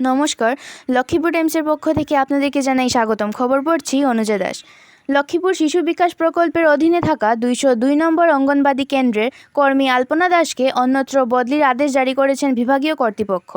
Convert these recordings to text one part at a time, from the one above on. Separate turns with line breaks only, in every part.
নমস্কার, লক্ষ্মীপুর টাইমসের পক্ষ থেকে আপনাদেরকে জানাই স্বাগতম। খবর পড়ছি অনুজা দাস। লক্ষ্মীপুর শিশু বিকাশ প্রকল্পের অধীনে থাকা দুইশো দুই নম্বর অঙ্গনবাদী কেন্দ্রের কর্মী আলপনা দাসকে অন্যত্র বদলির আদেশ জারি করেছেন বিভাগীয় কর্তৃপক্ষ।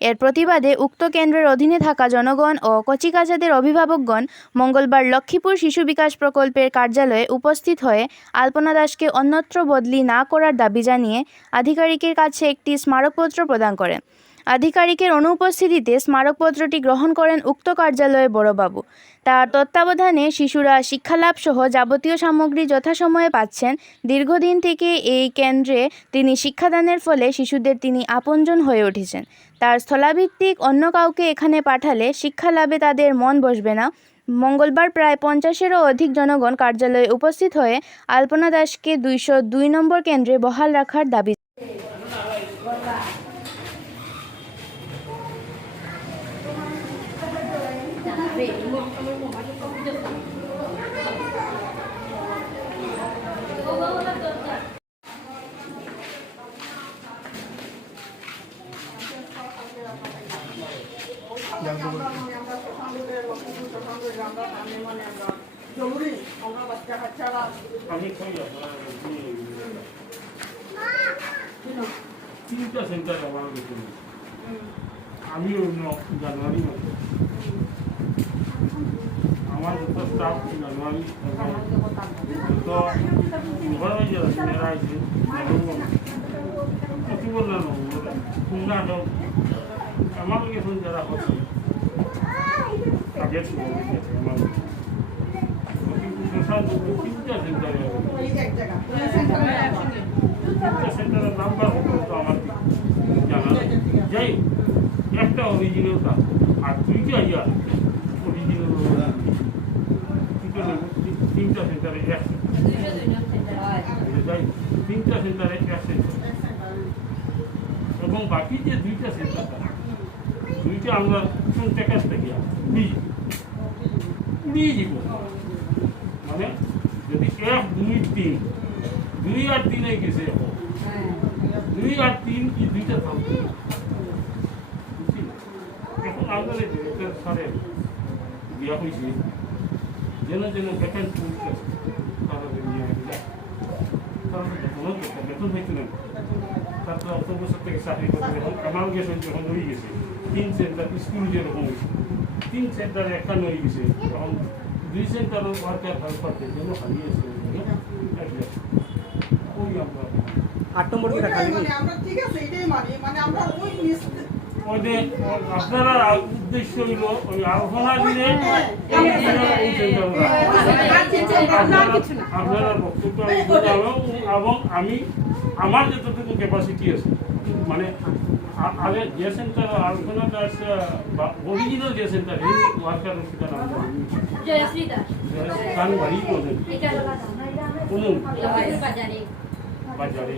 এর প্রতিবাদে উক্ত কেন্দ্রের অধীনে থাকা জনগণ ও কচিকাচাদের অভিভাবকগণ মঙ্গলবার লক্ষ্মীপুর শিশু বিকাশ প্রকল্পের কার্যালয়ে উপস্থিত হয়ে আলপনা দাসকে অন্যত্র বদলি না করার দাবি জানিয়ে আধিকারিকের কাছে একটি স্মারকপত্র প্রদান করেন। আধিকারিকের অনুপস্থিতিতে স্মারকপত্রটি গ্রহণ করেন উক্ত কার্যালয়ে বড়বাবু। তার তত্ত্বাবধানে শিশুরা শিক্ষালাভ সহ যাবতীয় সামগ্রী যথাসময়ে পাচ্ছেন। দীর্ঘদিন থেকে এই কেন্দ্রে তিনি শিক্ষাদানের ফলে শিশুদের তিনি আপনজন হয়ে উঠেছেন। তার স্থলাভিত্তিক অন্য কাউকে এখানে পাঠালে শিক্ষালাভে তাদের মন বসবে না। মঙ্গলবার প্রায় পঞ্চাশেরও অধিক জনগণ কার্যালয়ে উপস্থিত হয়ে আলপনা দাসকে দুইশো দুই নম্বর কেন্দ্রে বহাল রাখার দাবি
জরুরি আমরা বাচ্চা কাচ্চারা
আমি কই তিনটা সেন্টার আমার কাছে আমি অন্য জানুয়ারি মাসে আমার যত স্টাফ জানুয়ারি তো ঘর হয়ে যাবে মেয়েরা আছে কি বললাম তোমরা তো আমার কাছে যারা হচ্ছে তাদের আমার সোশ্যাল তিনটা সেন্টারে
এই এক জায়গা এই সেন্টারে
তিনটা সেন্টারের নাম্বার তো আমার জানা যাই একটা অরিজিনাল আর দুইটা ইয়া অরিজিনাল তিনটা সেন্টারে এক তিনটা সেন্টারে এক এবং বাকি যে দুইটা সেন্টার দুইটা আমরা কোন টাকার থেকে উড়িয়ে দিব মানে যদি এক দুই তিন দুই আর তিনে গেছে দুই আর তিন কি দুইটা থাকবে এখন আমাদের ডিরেক্টর স্যারের দেওয়া হয়েছে যেন যেন ভ্যাকেন্ট পরীক্ষা তারা নিয়ে আসবে তারা বেতনও পেতো, বেতন হইতো না তারপরে অত বছর থেকে চাকরি করতে এখন আমার গেছে যখন হয়ে গেছে তিন সেন্টার স্কুল যেরকম তিন সেন্টার একটা হয়ে গেছে তখন দুই সেন্টারও ওয়ার্কার হেল্প করতে জন্য হারিয়েছে
আট নম্বর
মানে আমরা ঠিক আছে এটাই মানি মানে আমরা ওই
ওদের আপনারা উদ্দেশ্য হইল ওই আহ্বানা দিলে। আপনারা বক্তব্য এবং আমি আমার যতটুকু ক্যাপাসিটি আছে মানে আগে যে সেন্টার আলোচনা দাস বা অরিজিনাল যে সেন্টার এই ওয়ার্কার সেটা নাম কান বাড়ি বলেন
এটা বাজারে
বাজারে।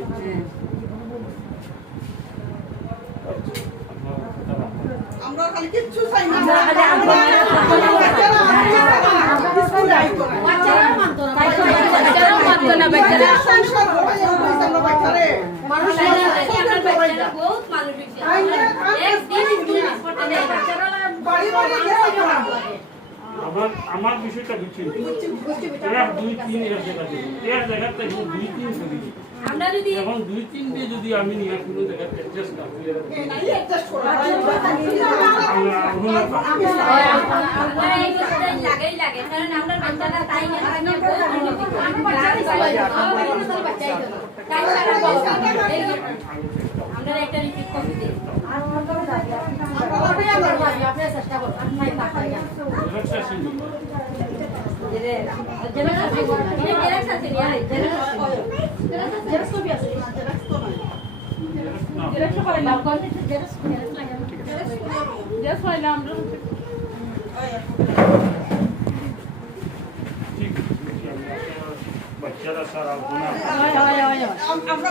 আমরা
বিষয়টা বুঝছি। দুই তিন এক জায়গা দেবো এক জায়গাতে দুই তিন ছবি
আমরা যদি
এখন দুই তিন দিয়ে যদি আমি নিয়ে কোনো জায়গাতে অ্যাডজাস্ট না করি
নাই অ্যাডজাস্ট করা
আমরা অভিনয় পাবো।
আমরা এই কথাটা লাগেই লাগে কারণ আমরা বাচ্চারা তাই না তাই না বহুত উন্নতি করে তাই সারা বছর এই আমরা একটা রিপিট কপি দিই আপনার চেষ্টা করুন আপনার টাকা
সুরক্ষা সিন্ধু।
আছে জেরক্স আছে নিয়ে জেরক্স কপি আছে
না,
জেরক্স করে নাও জেরক্স জেরক্স লাগে জেরক্স করে নাও আমরা
ঠিক বুঝছি আমি। আপনারা বাচ্চারা সারা গুণা
আমরা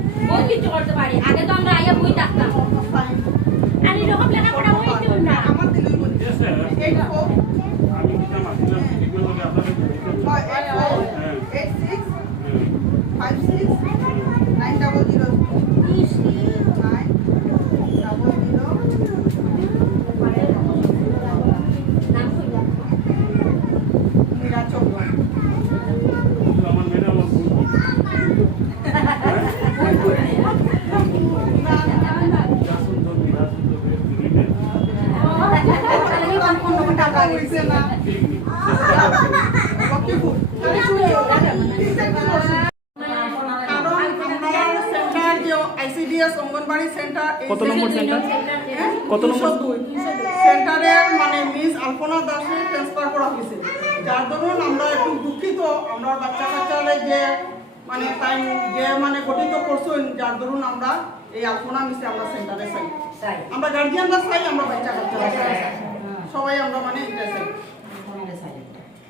বহুত কিছু
করতে পারি।
আগে তো আমরা
আইয়া বই থাকতাম। আর এরকম
লেখাপড়া হইতো না Thank you. ICDS anganwadi centre
কত নম্বর সেন্টার? কত নম্বর?
দুশো দুই। মানে মিস আলপনা দাসে ট্রান্সফার করা হয়েছে যার দরুন আমরা একটু দুঃখিত আমরা বাচ্চা কাচ্চারে যে মানে টাইম যে মানে গঠিত করছেন যার দরুন আমরা এই আলপনা মিসে আমরা সেন্টারে চাই আমরা গার্জিয়ানরা চাই আমরা বাচ্চা কাচ্চারা চাই সবাই আমরা মানে এটা চাই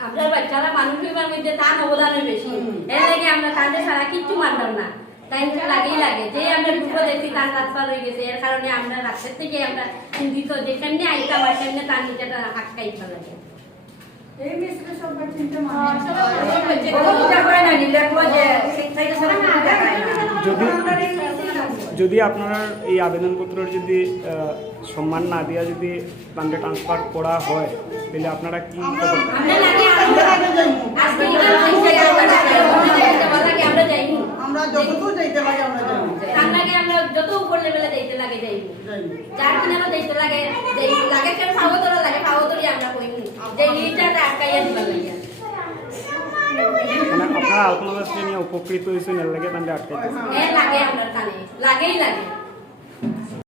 আমরা বাচ্চারা মানুষ হইবার মধ্যে তার অবদান বেশি এর লাগে আমরা তাদের ছাড়া কিচ্ছু মানতাম না তাই তো লাগেই লাগে যে আমরা দুটো দেখি তার রাস্তা রয়ে গেছে এর কারণে আমরা রাস্তার থেকে আমরা চিন্তিত যে কেমনে আইতাম আর কেমনে তার নিচেটা আটকাই লাগে
যদি যদি আপনার এই আবেদনপত্রের যদি সম্মান না দিয়া যদি তান্ডে ট্রান্সফার করা হয় তাহলে আপনারা কি
আমরা
করবেন?
আমরা লাগে
আমরা আগে যাইবো।
আজকে আমরা লাগে আমরা যাইনি
আমরা যতদূর যাইতে লাগে আমরা
লাগে আমরা যত উপর লেভেলে যাইতে লাগে যাইনি যার কিনারা যাইতে লাগে যে লাগে কেন খাওয়া তোরা লাগে খাওয়া তোরই আমরা কইনি যে নিচটা আটকাইয়া দিবার লাগে।
আপনারা আলপনা দাসকে নিয়ে উপকৃত হয়েছেন এর লাগে তান্ডে আটকাইতে।
লাগে আমরা কানে লাগেই লাগে